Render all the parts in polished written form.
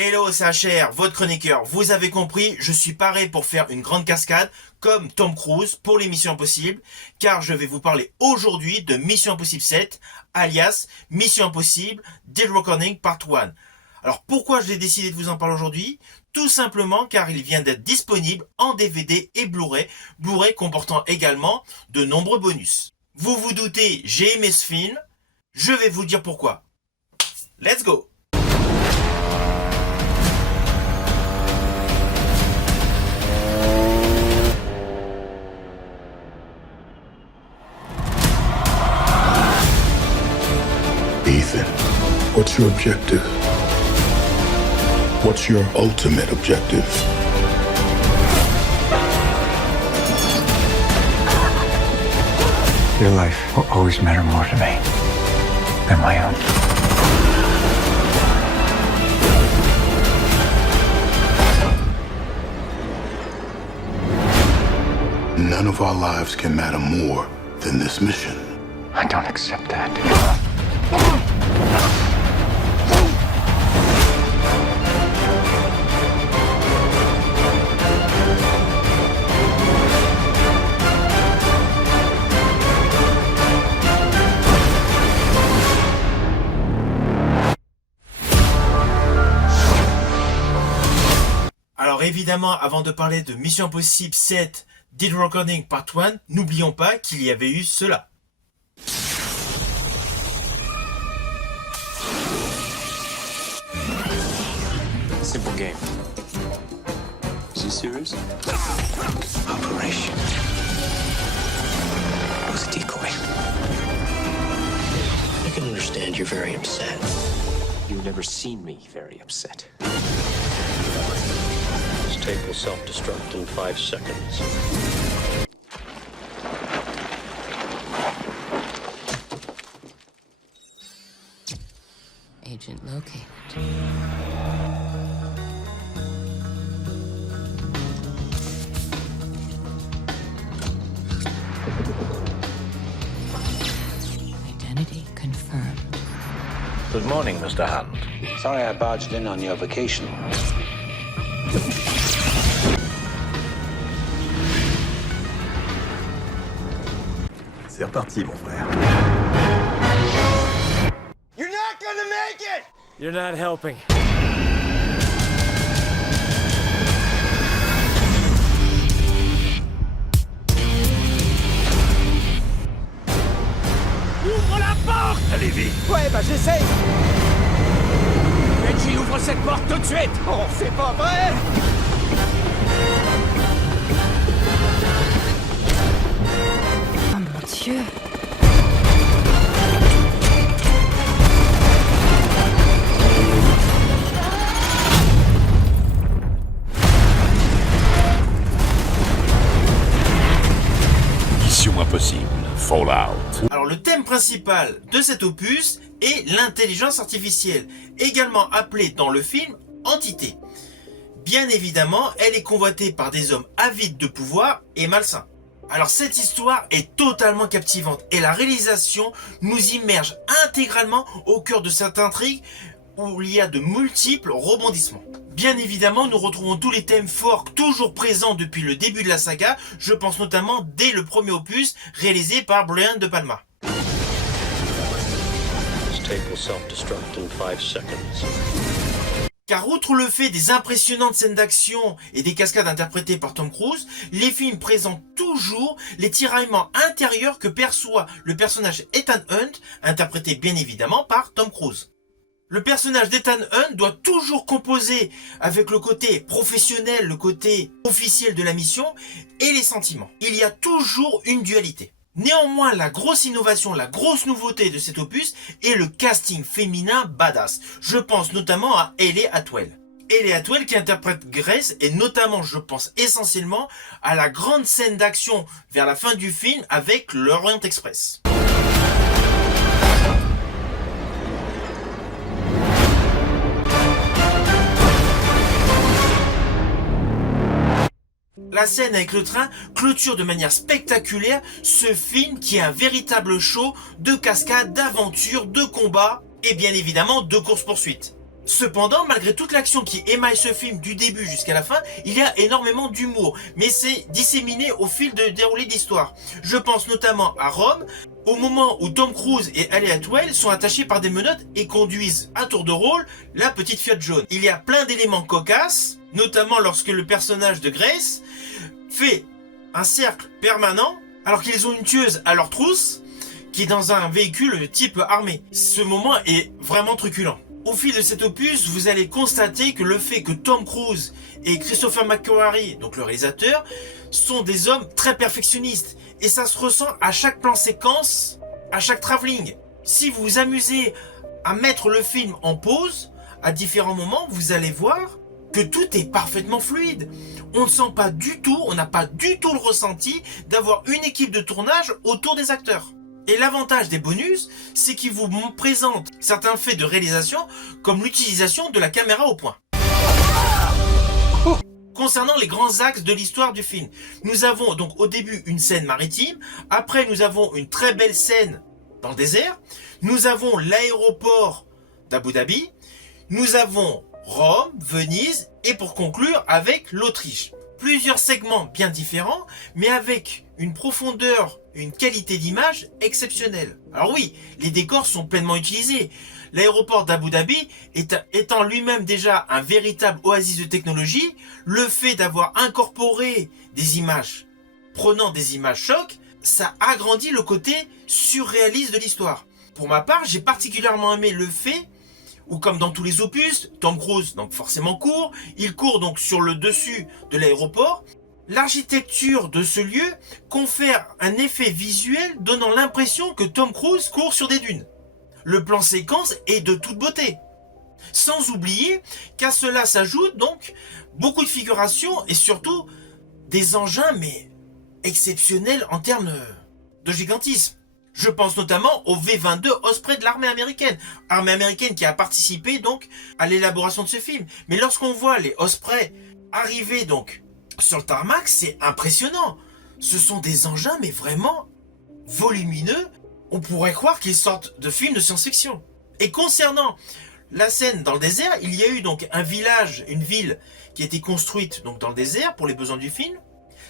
Hello, c'est HR, votre chroniqueur. Vous avez compris, je suis paré pour faire une grande cascade, comme Tom Cruise pour les Missions Impossibles, car je vais vous parler aujourd'hui de Mission Impossible 7, alias Mission Impossible Dead Reckoning Part 1. Alors pourquoi j'ai décidé de vous en parler aujourd'hui? Tout simplement car il vient d'être disponible en DVD et Blu-ray, Blu-ray comportant également de nombreux bonus. Vous vous doutez, j'ai aimé ce film, je vais vous dire pourquoi. Let's go! Ethan, what's your objective? What's your ultimate objective? Your life will always matter more to me than my own. None of our lives can matter more than this mission. I don't accept that. Alors évidemment, avant de parler de Mission Impossible 7 Dead Reckoning Part 1, n'oublions pas qu'il y avait eu cela. Simple game. Is he serious? Operation. It was a decoy. I can understand you're very upset. You've never seen me very upset. This tape will self-destruct in 5 seconds. Agent located. Identity confirmed. Good morning, Mr. Hunt. Sorry I barged in on your vacation. C'est reparti, mon frère. You're not gonna make it! You're not helping. Ouvre la porte! Allez vite! Ouais, bah j'essaye. Reggie, ouvre cette porte tout de suite! Oh, c'est pas vrai. Oh mon Dieu! Mission impossible, Fallout. Alors le thème principal de cet opus est l'intelligence artificielle, également appelée dans le film entité. Bien évidemment, elle est convoitée par des hommes avides de pouvoir et malsains. Alors cette histoire est totalement captivante et la réalisation nous immerge intégralement au cœur de cette intrigue où il y a de multiples rebondissements. Bien évidemment, nous retrouvons tous les thèmes forts toujours présents depuis le début de la saga, je pense notamment dès le premier opus réalisé par Brian De Palma. This tape will self-destruct in 5 seconds. Car outre le fait des impressionnantes scènes d'action et des cascades interprétées par Tom Cruise, les films présentent toujours les tiraillements intérieurs que perçoit le personnage Ethan Hunt, interprété bien évidemment par Tom Cruise. Le personnage d'Ethan Hunt doit toujours composer avec le côté professionnel, le côté officiel de la mission et les sentiments. Il y a toujours une dualité. Néanmoins, la grosse innovation, la grosse nouveauté de cet opus est le casting féminin badass. Je pense notamment à Hayley Atwell. Hayley Atwell qui interprète Grace et notamment, je pense essentiellement à la grande scène d'action vers la fin du film avec l'Orient Express. La scène avec le train clôture de manière spectaculaire ce film qui est un véritable show de cascades, d'aventures, de combats et bien évidemment de course-poursuite. Cependant, malgré toute l'action qui émaille ce film du début jusqu'à la fin, il y a énormément d'humour, mais c'est disséminé au fil de déroulé d'histoire. Je pense notamment à Rome, au moment où Tom Cruise et Hayley Atwell sont attachés par des menottes et conduisent à tour de rôle la petite Fiat jaune. Il y a plein d'éléments cocasses, notamment lorsque le personnage de Grace fait un cercle permanent alors qu'ils ont une tueuse à leur trousse qui est dans un véhicule type armé. Ce moment est vraiment truculent. Au fil de cet opus, vous allez constater que le fait que Tom Cruise et Christopher McQuarrie, donc le réalisateur, sont des hommes très perfectionnistes. Et ça se ressent à chaque plan séquence, à chaque travelling. Si vous vous amusez à mettre le film en pause, à différents moments, vous allez voir que tout est parfaitement fluide. On ne sent pas du tout, on n'a pas du tout le ressenti d'avoir une équipe de tournage autour des acteurs. Et l'avantage des bonus, c'est qu'ils vous présentent certains faits de réalisation, comme l'utilisation de la caméra au point. Concernant les grands axes de l'histoire du film, nous avons donc au début une scène maritime, après nous avons une très belle scène dans le désert, nous avons l'aéroport d'Abu Dhabi, nous avons Rome, Venise et pour conclure avec l'Autriche. Plusieurs segments bien différents, mais avec une profondeur, une qualité d'image exceptionnelle. Alors oui, les décors sont pleinement utilisés. L'aéroport d'Abu Dhabi étant lui-même déjà un véritable oasis de technologie, le fait d'avoir incorporé des images, prenant des images chocs, ça agrandit le côté surréaliste de l'histoire. Pour ma part, j'ai particulièrement aimé le fait où, comme dans tous les opus, Tom Cruise donc forcément court, il court donc sur le dessus de l'aéroport. L'architecture de ce lieu confère un effet visuel donnant l'impression que Tom Cruise court sur des dunes. Le plan séquence est de toute beauté. Sans oublier qu'à cela s'ajoute donc beaucoup de figurations et surtout des engins mais exceptionnels en termes de gigantisme. Je pense notamment au V-22 Osprey de l'armée américaine. Armée américaine qui a participé donc à l'élaboration de ce film. Mais lorsqu'on voit les Osprey arriver donc sur le tarmac, c'est impressionnant. Ce sont des engins mais vraiment volumineux. On pourrait croire qu'ils sortent de films de science-fiction. Et concernant la scène dans le désert, il y a eu donc un village, une ville qui a été construite donc dans le désert pour les besoins du film.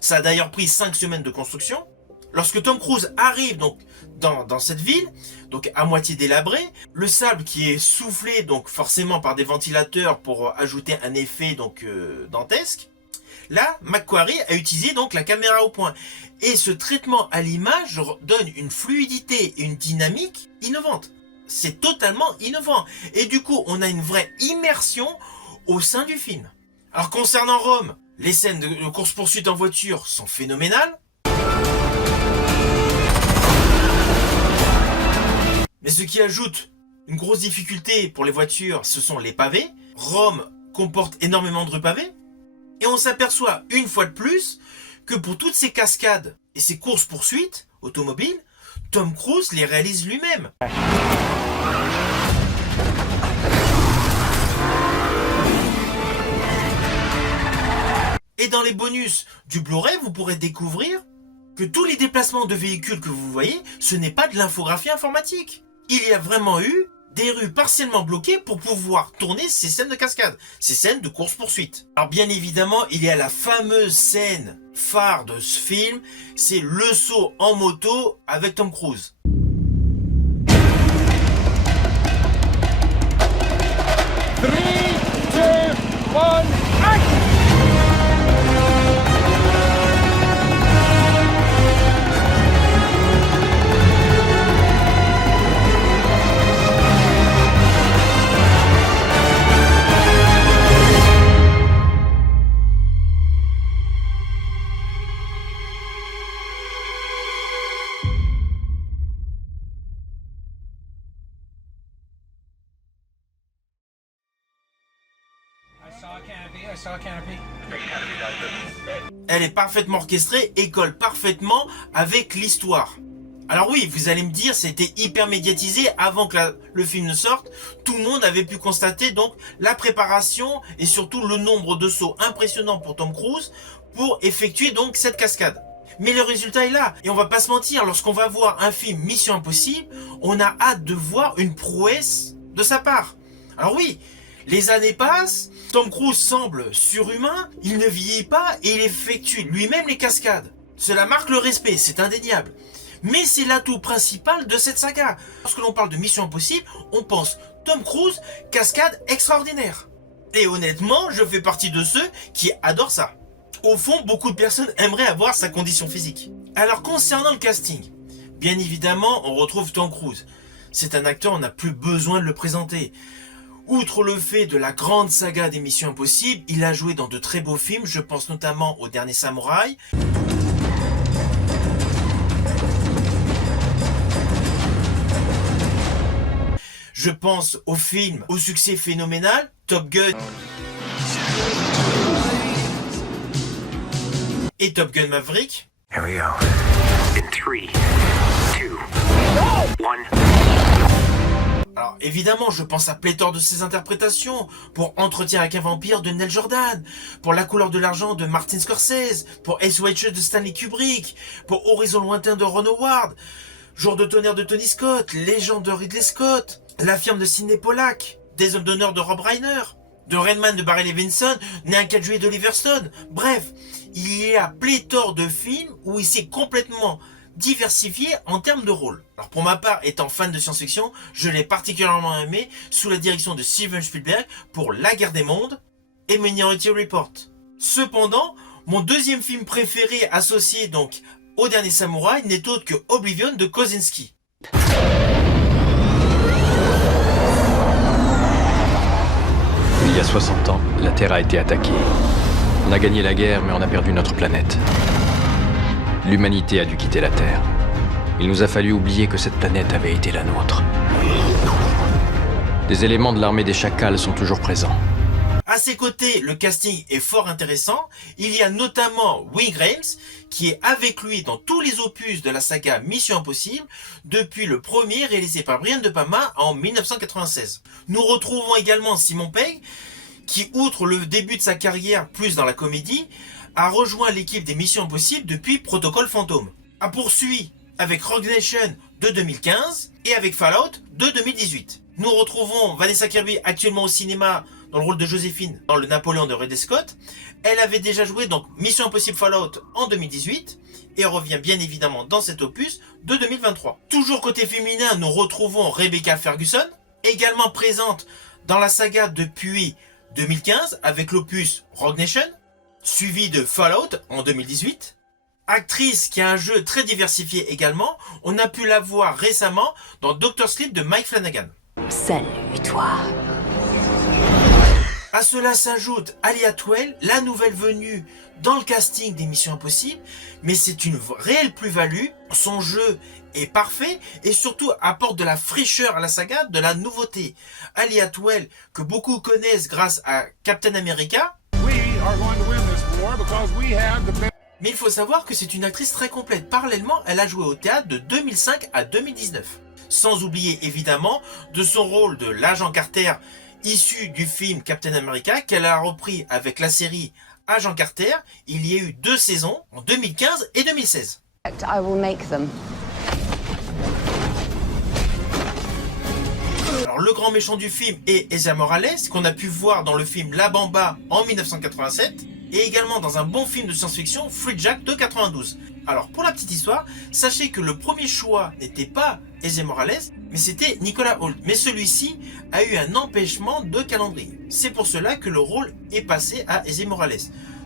Ça a d'ailleurs pris 5 semaines de construction. Lorsque Tom Cruise arrive donc dans cette ville, donc à moitié délabrée, le sable qui est soufflé donc forcément par des ventilateurs pour ajouter un effet donc dantesque, là McQuarrie a utilisé donc la caméra au point. Et ce traitement à l'image donne une fluidité et une dynamique innovantes. C'est totalement innovant. Et du coup, on a une vraie immersion au sein du film. Alors concernant Rome, les scènes de course-poursuite en voiture sont phénoménales. Mais ce qui ajoute une grosse difficulté pour les voitures, ce sont les pavés. Rome comporte énormément de rues pavées. Et on s'aperçoit une fois de plus que pour toutes ces cascades et ces courses-poursuites automobiles, Tom Cruise les réalise lui-même. Et dans les bonus du Blu-ray, vous pourrez découvrir que tous les déplacements de véhicules que vous voyez, ce n'est pas de l'infographie informatique. Il y a vraiment eu des rues partiellement bloquées pour pouvoir tourner ces scènes de cascade, ces scènes de course-poursuite. Alors bien évidemment, il y a la fameuse scène phare de ce film, c'est le saut en moto avec Tom Cruise. Elle est parfaitement orchestrée et colle parfaitement avec l'histoire. Alors oui, vous allez me dire, c'était hyper médiatisé avant que le film ne sorte. Tout le monde avait pu constater donc la préparation et surtout le nombre de sauts impressionnants pour Tom Cruise pour effectuer donc cette cascade. Mais le résultat est là. Et on va pas se mentir, lorsqu'on va voir un film Mission Impossible, on a hâte de voir une prouesse de sa part. Alors oui, Les années passent, Tom Cruise semble surhumain, il ne vieillit pas et il effectue lui-même les cascades. Cela marque le respect, c'est indéniable. Mais c'est l'atout principal de cette saga. Lorsque l'on parle de Mission Impossible, on pense Tom Cruise, cascade extraordinaire. Et honnêtement, je fais partie de ceux qui adorent ça. Au fond, beaucoup de personnes aimeraient avoir sa condition physique. Alors concernant le casting, bien évidemment, on retrouve Tom Cruise. C'est un acteur, on n'a plus besoin de le présenter. Outre le fait de la grande saga des Missions Impossibles, il a joué dans de très beaux films, je pense notamment au Dernier Samouraï. Je pense au film au succès phénoménal, Top Gun et Top Gun Maverick. Here we go. In 3, 2, 1. Alors évidemment, je pense à pléthore de ses interprétations, pour Entretien avec un vampire de Neil Jordan, pour La couleur de l'argent de Martin Scorsese, pour Ace White de Stanley Kubrick, pour Horizon lointain de Ron Howard, Jour de tonnerre de Tony Scott, Légende de Ridley Scott, La firme de Sidney Pollack, Des hommes d'honneur de Rob Reiner, de Rain Man de Barry Levinson, Né un 4 juillet d'Oliver Stone. Bref, il y a pléthore de films où il s'est complètement diversifié en termes de rôle. Alors pour ma part, étant fan de science-fiction, je l'ai particulièrement aimé sous la direction de Steven Spielberg pour La guerre des mondes et Minority Report. Cependant, mon deuxième film préféré associé donc au Dernier Samouraï n'est autre que Oblivion de Kosinski. Il y a 60 ans, la Terre a été attaquée. On a gagné la guerre, mais on a perdu notre planète. L'humanité a dû quitter la Terre. Il nous a fallu oublier que cette planète avait été la nôtre. Des éléments de l'armée des Chacals sont toujours présents. À ses côtés, le casting est fort intéressant. Il y a notamment Ving Rhames, qui est avec lui dans tous les opus de la saga Mission Impossible, depuis le premier réalisé par Brian De Palma en 1996. Nous retrouvons également Simon Pegg, qui, outre le début de sa carrière plus dans la comédie, a rejoint l'équipe des Missions Impossibles depuis Protocole Fantôme. A poursuivi avec Rogue Nation de 2015 et avec Fallout de 2018. Nous retrouvons Vanessa Kirby actuellement au cinéma dans le rôle de Joséphine dans le Napoléon de Ridley Scott. Elle avait déjà joué donc Mission Impossible Fallout en 2018 et revient bien évidemment dans cet opus de 2023. Toujours côté féminin, nous retrouvons Rebecca Ferguson, également présente dans la saga depuis 2015 avec l'opus Rogue Nation, suivi de Fallout en 2018. Actrice qui a un jeu très diversifié également, on a pu la voir récemment dans Dr. Sleep de Mike Flanagan. Salut, toi. À cela s'ajoute Ali Atwell, la nouvelle venue dans le casting des Missions Impossibles, mais c'est une réelle plus-value, son jeu est parfait et surtout apporte de la fraîcheur à la saga, de la nouveauté. Ali Atwell, que beaucoup connaissent grâce à Captain America, mais il faut savoir que c'est une actrice très complète. Parallèlement, elle a joué au théâtre de 2005 à 2019. Sans oublier évidemment de son rôle de l'agent Carter issu du film Captain America qu'elle a repris avec la série Agent Carter. Il y a eu 2 saisons en 2015 et 2016. I will make them. Alors le grand méchant du film est Ezra Morales, qu'on a pu voir dans le film La Bamba en 1987 et également dans un bon film de science-fiction, Free Jack de 92. Alors pour la petite histoire, sachez que le premier choix n'était pas Ezra Morales, mais c'était Nicolas Hoult. Mais celui-ci a eu un empêchement de calendrier. C'est pour cela que le rôle est passé à Ezra Morales.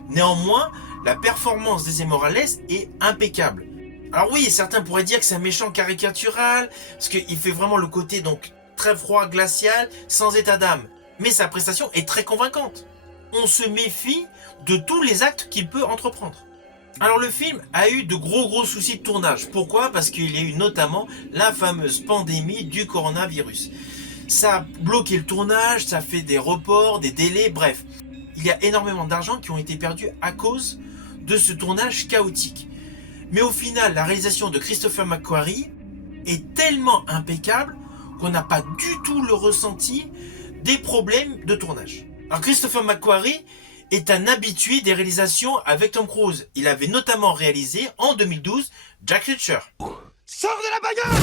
Néanmoins, la performance d'Ezra Morales est impeccable. Alors oui, certains pourraient dire que c'est un méchant caricatural, parce qu'il fait vraiment le côté donc très froid, glacial, sans état d'âme. Mais sa prestation est très convaincante. On se méfie de tous les actes qu'il peut entreprendre. Alors le film a eu de gros soucis de tournage. Pourquoi ? Parce qu'il y a eu notamment la fameuse pandémie du coronavirus. Ça a bloqué le tournage, ça fait des reports, des délais, bref. Il y a énormément d'argent qui ont été perdus à cause de ce tournage chaotique. Mais au final, la réalisation de Christopher McQuarrie est tellement impeccable qu'on n'a pas du tout le ressenti des problèmes de tournage. Alors Christopher McQuarrie est un habitué des réalisations avec Tom Cruise. Il avait notamment réalisé en 2012 Jack Reacher. Sors de la bagarre!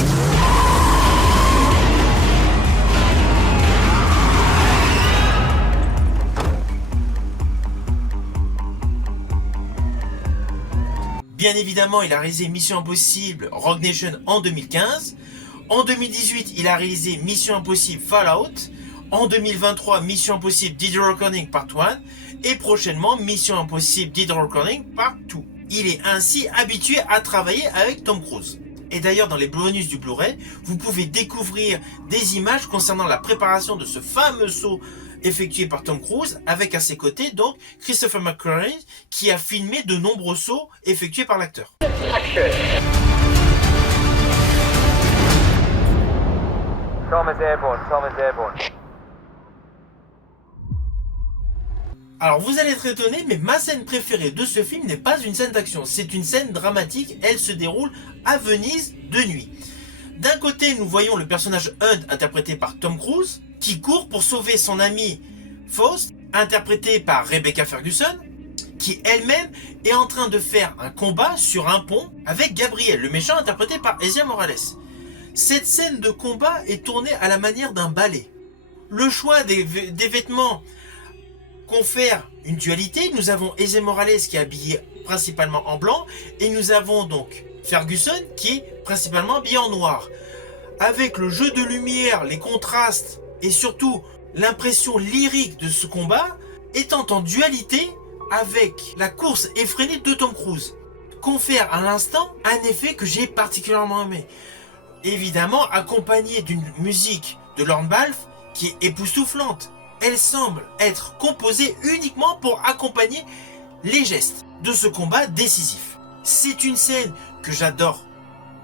Bien évidemment, il a réalisé Mission Impossible Rogue Nation en 2015. En 2018, il a réalisé Mission Impossible Fallout. En 2023, Mission Impossible Dead Reckoning Part 1. Et prochainement, Mission Impossible Dead Reckoning Part 2. Il est ainsi habitué à travailler avec Tom Cruise. Et d'ailleurs, dans les bonus du Blu-ray, vous pouvez découvrir des images concernant la préparation de ce fameux saut effectué par Tom Cruise, avec à ses côtés donc Christopher McQuarrie, qui a filmé de nombreux sauts effectués par l'acteur. Alors vous allez être étonné, mais ma scène préférée de ce film n'est pas une scène d'action, c'est une scène dramatique, elle se déroule à Venise de nuit. D'un côté, nous voyons le personnage Hunt, interprété par Tom Cruise, qui court pour sauver son ami Faust, interprété par Rebecca Ferguson, qui elle-même est en train de faire un combat sur un pont avec Gabriel, le méchant interprété par Ezra Morales. Cette scène de combat est tournée à la manière d'un ballet. Le choix des vêtements confère une dualité. Nous avons Ezra Morales qui est habillé principalement en blanc, et nous avons donc Ferguson qui est principalement habillé en noir. Avec le jeu de lumière, les contrastes et surtout l'impression lyrique de ce combat étant en dualité avec la course effrénée de Tom Cruise, confère à l'instant un effet que j'ai particulièrement aimé. Évidemment accompagné d'une musique de Lorne Balfe qui est époustouflante. Elle semble être composée uniquement pour accompagner les gestes de ce combat décisif. C'est une scène que j'adore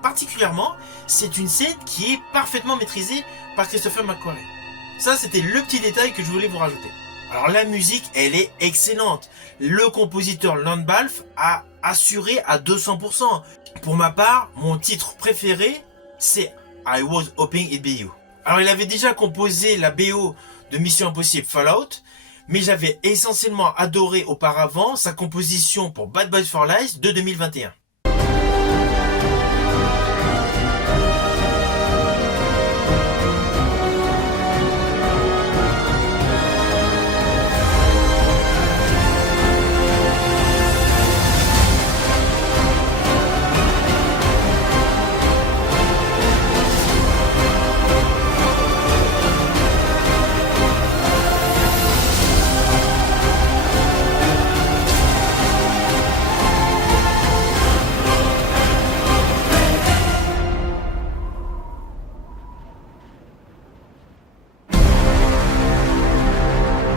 particulièrement, c'est une scène qui est parfaitement maîtrisée par Christopher McQuarrie. Ça, c'était le petit détail que je voulais vous rajouter. Alors la musique, elle est excellente. Le compositeur Lorne Balfe a assuré à 200%. Pour ma part, mon titre préféré, c'est I Was Hoping It'd Be You. Alors il avait déjà composé la BO de Mission Impossible Fallout, mais j'avais essentiellement adoré auparavant sa composition pour Bad Boys for Life de 2021.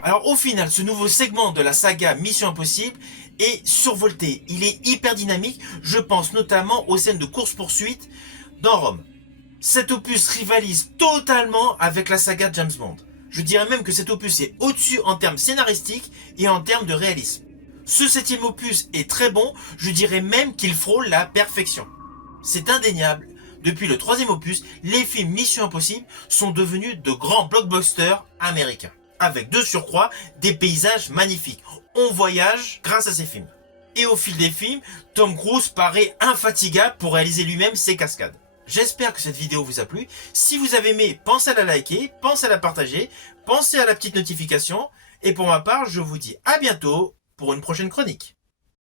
Alors au final, ce nouveau segment de la saga Mission Impossible est survolté. Il est hyper dynamique, je pense notamment aux scènes de course-poursuite dans Rome. Cet opus rivalise totalement avec la saga James Bond. Je dirais même que cet opus est au-dessus en termes scénaristiques et en termes de réalisme. Ce 7e opus est très bon, je dirais même qu'il frôle la perfection. C'est indéniable. Depuis le 3e opus, les films Mission Impossible sont devenus de grands blockbusters américains, avec de surcroît des paysages magnifiques. On voyage grâce à ces films. Et au fil des films, Tom Cruise paraît infatigable pour réaliser lui-même ses cascades. J'espère que cette vidéo vous a plu. Si vous avez aimé, pensez à la liker, pensez à la partager, pensez à la petite notification. Et pour ma part, je vous dis à bientôt pour une prochaine chronique.